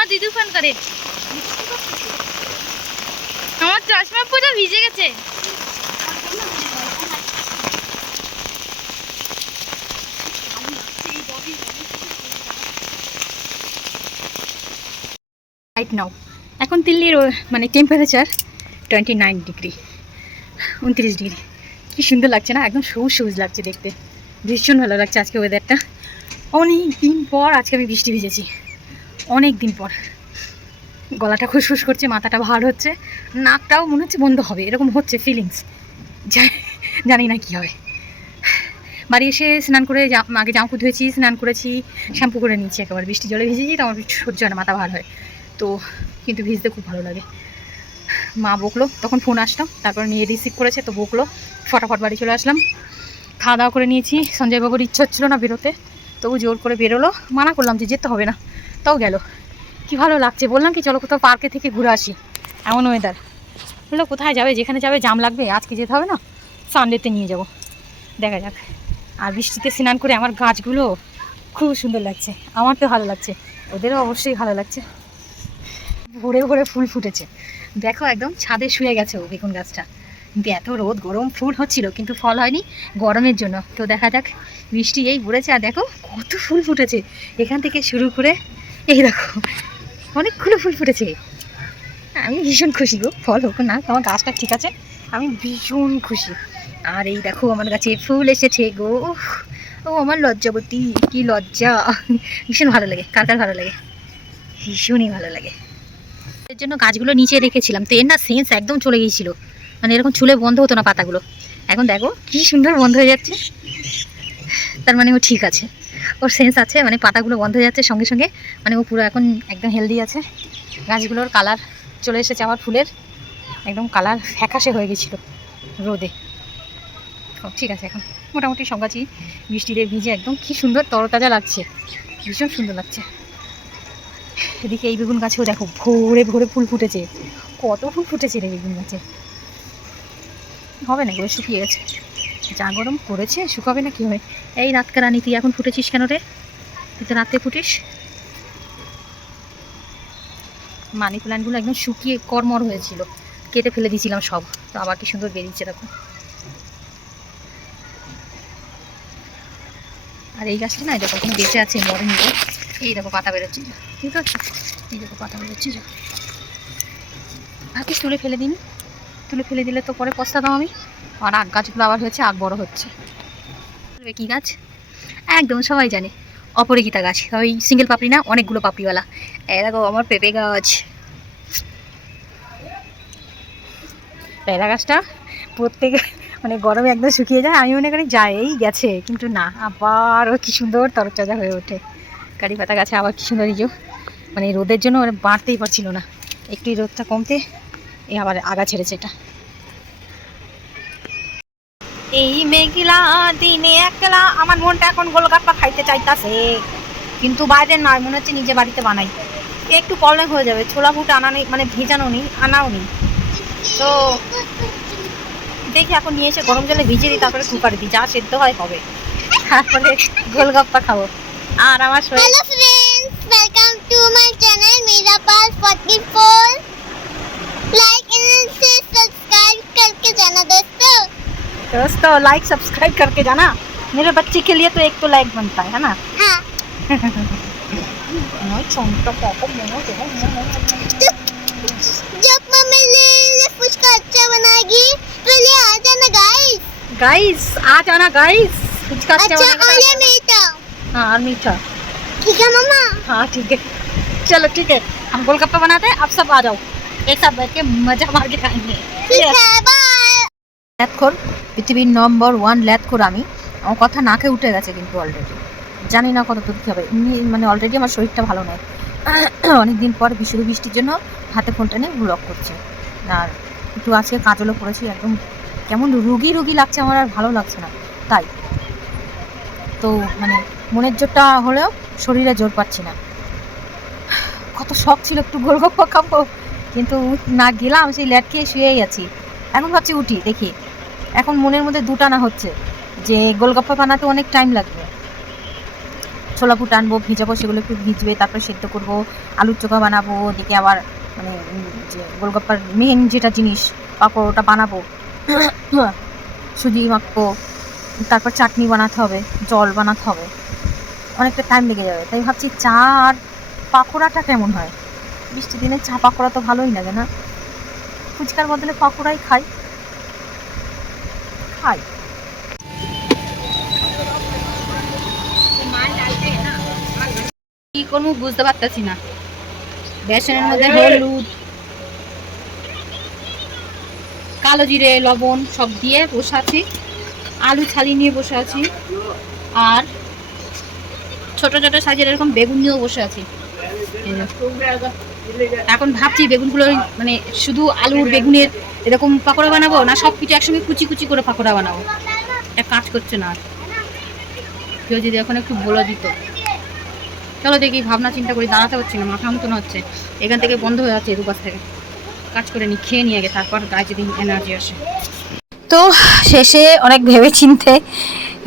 মা দিদু ফোন করে। আমার চশমা পুরো ভিজে গেছে। রাইট নাও এখন দিল্লির মানে টেম্পারেচার টোয়েন্টি নাইন ডিগ্রি উনত্রিশ ডিগ্রি কি সুন্দর লাগছে না? একদম সবুজ সবুজ লাগছে দেখতে। ভীষণ ভালো লাগছে আজকে ওয়েদারটা অনেক দিন পর আজকে আমি বৃষ্টি ভিজেছি। অনেক দিন পর। গলাটা খুসখুস করছে, মাথাটা ভার হচ্ছে, নাকটাও মনে হচ্ছে বন্ধ হবে, এরকম হচ্ছে ফিলিংস জানি না কি হবে। বাড়ি এসে স্নান করে আগে জামা ধুয়েছি, স্নান করেছি, শ্যাম্পু করে নিয়েছি, একেবারে বৃষ্টি জলে ভিজেছি তো আমার সহ্য হয় না, মাথা ভার হয়। তো কিন্তু ভিজতে খুব ভালো লাগে। মা বকলো, তখন ফোন আসলাম তারপর নিয়ে রিসিভ করেছে, তো বকলো, ফটাফট বাড়ি চলে আসলাম। খাওয়া দাওয়া করে নিয়েছি, সঞ্জয়বাবুর ইচ্ছা হচ্ছিল না বেরোতে, তবু জোর করে বেরোলো, মানা করলাম যে যেতে হবে না। তাও গেল। কি ভালো লাগছে, বললাম কি, চলো কোথাও পার্কে থেকে ঘুরে আসি। এমন ওয়েদার বলল, কোথায় যাবে, যেখানে যাবে, জাম লাগবে, আজকে যেতে হবে না? সানডেতে নিয়ে যাব। দেখা যাক। আর বৃষ্টিতে স্নান করে আমার গাছগুলো খুব সুন্দর লাগছে। আমার তো ভালো লাগছে। ওদেরও অবশ্যই ভালো লাগছে। ভরে ভরে ফুল ফুটেছে। দেখো একদম ছাদে শুয়ে গেছে ও বেগুন গাছটা। এত রোদ, গরম ফুল হচ্ছিল, কিন্তু ফল হয়নি গরমের জন্য। তো দেখা যাক, বৃষ্টি এই পড়েছে, আর দেখো কত ফুল ফুটেছে। এখান থেকে শুরু করে এই দেখো, অনেকগুলো ফুল ফুটেছে। আমি ভীষণ খুশি গো, ফল হোক না, আমার গাছটা ঠিক আছে, আমি ভীষণ খুশি। আর এই দেখো, আমার গাছে ফুল এসেছে গো ও আমার লজ্জাবতী, কি লজ্জা। ভীষণ ভালো লাগে, কার কার ভালো লাগে? ভীষণই ভালো লাগে। এর জন্য গাছগুলো নিচে রেখেছিলাম, তো এর না সেন্স একদম চলে গিয়েছিল। মানে এরকম চুলে বন্ধ হতো না পাতাগুলো। এখন দেখো, কি সুন্দর বন্ধ হয়ে যাচ্ছে। তার মানে ও ঠিক আছে। ওর সেন্স আছে মানে পাতাগুলো বন্ধ হয়ে যাচ্ছে সঙ্গে সঙ্গে। মানে ও পুরো এখন একদম হেলদি আছে। গাছগুলোর কালার চলে এসেছে আবার ফুলের। একদম কালার ফ্যাকাশে হয়ে গেছিল রোদে। ঠিক আছে এখন। মোটামুটি সব গাছই বৃষ্টিতে ভিজে একদম। কি সুন্দর তরতাজা লাগছে। ভীষণ সুন্দর লাগছে। এদিকে এই বেগুন গাছেও দেখো ভোরে ভোরে ফুল ফুটেছে। কত ফুল ফুটেছে রে বেগুন গাছে। হবে না, এগুলো শুকিয়ে গেছে। যা গরম পড়েছে, শুকাবে না কি হবে এই রাতকা রানী, তুই এখন ফুটেছিস কেন রে? তুই তো রাতে ফুটিস। মানি প্ল্যান্টগুলো একদম শুকিয়ে কর্মর হয়েছিল। কেটে ফেলে দিয়েছিলাম সব। তো আবার কি সুন্দর বেরিয়েছে, দেখো। আর এই গাছটা না দেখো কোনো বেঁচে আছে মরেনি। এই দেখো, পাতা বেরোচ্ছে। ঠিক আছে? এই দেখো, পাতা বেরোচ্ছে, যা। ভাবিস তুলে ফেলে দিন তুলে ফেলে দিলে তো পরে পস্তাতাম আমি। আর আগ গাছগুলো আবার হয়েছে আগ বড় হচ্ছে। কি গাছ? একদম সবাই জানে অপরিচিতা গাছ। ওই সিঙ্গেল পাপড়ি না, অনেকগুলো পাপড়িওয়ালা। দেখো, আমার পেঁপে গাছ। পেঁপা গাছটা প্রত্যেক মানে গরমে একদম শুকিয়ে যায়। আমি মনে করি যাই গেছে। কিন্তু না আবার ও কি সুন্দর তরতাজা হয়ে ওঠে। কারি পাতা গাছে আবার কি সুন্দর এই যে মানে রোদের জন্য ওরা বাড়তেই পারছিল না। একটু রোদটা কমতে এই আবার আগা ছেড়েছে এটা। এই মেঘলা দিনে একলা আমার মনটা এখন গোলগাপ্পা খাইতে চাইতাছে কিন্তু বাইরে নয় মনে হচ্ছে নিজে বাড়িতে বানাই একটু প্রবলেম হয়ে যাবে ছোলা ফুট আনা নেই মানে ভেজানো নেই আনাও নেই তো দেখি এখন নিয়ে এসে গরম জলে ভিজিয়ে দিই তারপরে কুকারে দিই যা সেদ্ধ হয় হবে তারপরে গোলগাপ্পা খাবো আর আমার শরীর hello friends welcome to my channel मेरा पास 44 लाइक एंड सब्सक्राइब करके जाना दोस्तों दोस्तों लाइक सब्सक्राइब करके जाना। मेरे बच्चे के लिए तो एक तो लाइक बनता है है ना? हाँ। nói जब मम्मी ले फुचका अच्छा बनाएगी। तो ले आ जाना गाइस गाइस आ जाना गाइस इसका अच्छा अच्छा बनेगा और मीठा। हाँ और मीठा। ठीक है मम्मा? हाँ ठीक है। चलो ठीक है। हम गोलगप्पा बनाते हैं। आप सब आ जाओ। एक साथ बैठ के मज़ा मार के खाएँगे। ठीक है बाय ল্যাথখোর পৃথিবীর নম্বর ওয়ান ল্যাথখোর আমি। আমার কথা নাকে উঠে গেছে কিন্তু অলরেডি জানি না কত দূর হবে। এমনি মানে অলরেডি আমার শরীরটা ভালো নয় অনেক দিন পর শুধু বৃষ্টির জন্য হাতে ফোনটা নিয়ে ব্লগ করছে। আর একটু আজকে কাজলও পড়েছি একদম কেমন রুগী রুগী লাগছে আমার, আর ভালো লাগছে না। তাই। তো মানে মনের জোরটা হলেও শরীরে জোর পাচ্ছি না। কত শখ ছিল একটু গোলগপ্পা খাব কিন্তু না গেলাম, সেই ল্যাট খেয়ে শুয়েই আছি। এখন ভাবছি উঠি, দেখি। এখন মনের মধ্যে দুটানা হচ্ছে, যে গোলগাপ্পা বানাতে অনেক টাইম লাগবে। ছোলা ফুট আনব, ভিজাবো, সেগুলো একটু ভিজবে, তারপরে সেদ্ধ করব, আলুর চোখা বানাবো, ওদিকে আবার মানে যে গোলগাপ্পার মেন যেটা জিনিস পাঁপড় ওটা বানাবো, সুজি মাখবো, তারপর চাটনি বানাতে হবে, জল বানাতে হবে। অনেকটা টাইম লেগে যাবে। তাই ভাবছি চা আর পাকোড়াটা কেমন হয়? বৃষ্টির দিনে চা পাকোড়া তো ভালোই লাগে না। ফুচকার বদলে পাকোড়াই খাই। খাই। কি কোনো বুঝতে পারতাছি না। বেসনের মধ্যে হলুদ, কালো জিরে, লবণ সব দিয়ে বসে আছি। আলু ছালি নিয়ে বসে আছি। আর ছোট ছোট সাইজের এরকম বেগুন নিয়েও বসে আছি। এখন ভাবছি বেগুনগুলো মানে শুধু আলুর বেগুনের এরকম পাকোড়া বানাবো না সব কিছু একসঙ্গে কুচি কুচি করে পাকোড়া বানাবো? এটা কাজ করছে না কেউ যদি এখন একটু বলে দিত। চলো দেখি, ভাবনা চিন্তা করি, দাঁড়াতে হচ্ছে না, মাথা মতন হচ্ছে। এখান থেকে বন্ধ হয়ে যাচ্ছে দুপাশ থেকে। কাজ করে নি, খেয়ে নিয়ে গে তারপর গায়ে যদি এনার্জি আসে। তো শেষে অনেক ভেবে চিনতে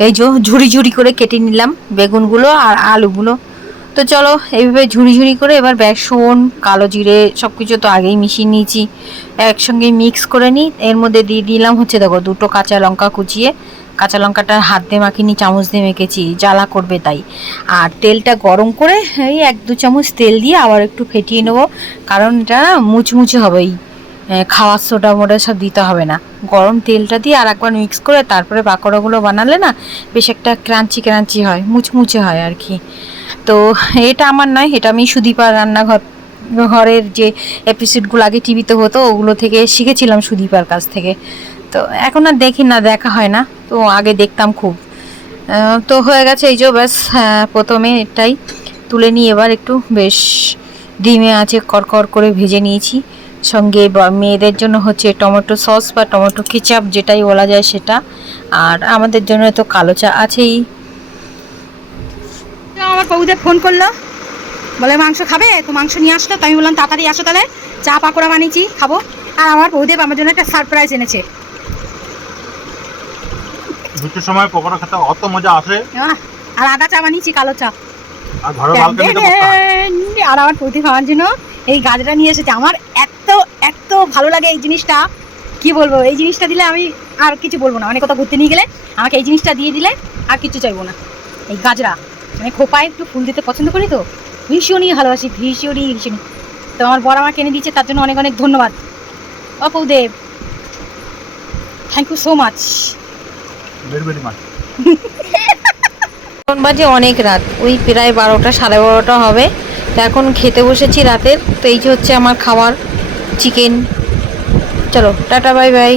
এই যে ঝুড়ি ঝুড়ি করে কেটে নিলাম বেগুনগুলো আর আলুগুলো। তো চলো, এইভাবে ঝুড়ি ঝুড়ি করে এবার বেসন, কালো জিরে সব কিছু তো আগেই মিশিয়ে নিয়েছি। একসঙ্গে মিক্স করে নিই। এর মধ্যে দিয়ে দিলাম হচ্ছে দেখো দুটো কাঁচা লঙ্কা কুচিয়ে। কাঁচা লঙ্কাটা হাত দিয়ে মাখিনি, চামচ দিয়ে মেখেছি। জ্বালা করবে তাই। আর তেলটা গরম করে এই এক দু চামচ তেল দিয়ে আবার একটু ফেটিয়ে নেব। কারণ এটা মুচমুচে হবে এই খাওয়ার সোডা মোডা সব দিতে হবে না। গরম তেলটা দিয়ে আর একবার মিক্স করে তারপরে পাকোড়াগুলো বানালে না, বেশ একটা ক্রাঞ্চি ক্রাঞ্চি হয়, মুচমুচে হয় আর কি। তো এটা আমার নয়, এটা আমি সুদীপার রান্নাঘর, ঘরের যে এপিসোডগুলো আগে টিভিতে হতো, ওগুলো থেকে শিখেছিলাম সুদীপার কাছ থেকে। তো এখন আর দেখি না, দেখা হয় না। তো আগে দেখতাম খুব। তো হয়ে গেছে এই যে ব্যাস প্রথমে এটাই তুলে নিয়ে এবার একটু। বেশ, ডিমে আছে করকর করে ভেজে নিয়েছি। সঙ্গে মেয়েদের জন্য হচ্ছে টমেটো সস বা টমেটো কেচাপ যেটাই বলা যায় সেটা। আর আমাদের জন্য তো কালো চা আছেই। আমার বউদের ফোন করল। বলে মাংস খাবে? তো মাংস নিয়ে আসলো। তো আমি বললাম তাড়াতাড়ি আসো তাহলে। চা পাকোড়া বানিয়েছি খাব। আর আমার বৌদেব আমার জন্য একটা সারপ্রাইজ এনেছে। সময় পকোড়া খেতে অত মজা আসে। আর আদা চা বানিয়েছি কালো চা। আর আমার প্রতি খাওয়ার জন্য এই গাজরা নিয়ে এসেছে। আমার এত এত ভালো লাগে এই জিনিসটা। কি বলব? এই জিনিসটা দিলে আমি আর কিছু বলব না। অনেক কথা ঘুরতে নিয়ে গেলে আমাকে এই জিনিসটা দিয়ে দিলে আর কিছু চাইব না। এই গাজরা। আমি খোপায় একটু ফুল দিতে পছন্দ করি তো। ভীষণই ভালোবাসি ভীষণই ভীষণই। তো আমার বড় আমাকে এনে দিচ্ছে তার জন্য অনেক অনেক ধন্যবাদ। অপৌদেব থ্যাংক ইউ সো মাচ এখন বাজে অনেক রাত ওই প্রায় বারোটা সাড়ে বারোটা হবে। তো এখন খেতে বসেছি রাতের তো এই যে হচ্ছে আমার খাবার চিকেন চলো টাটা বাই বাই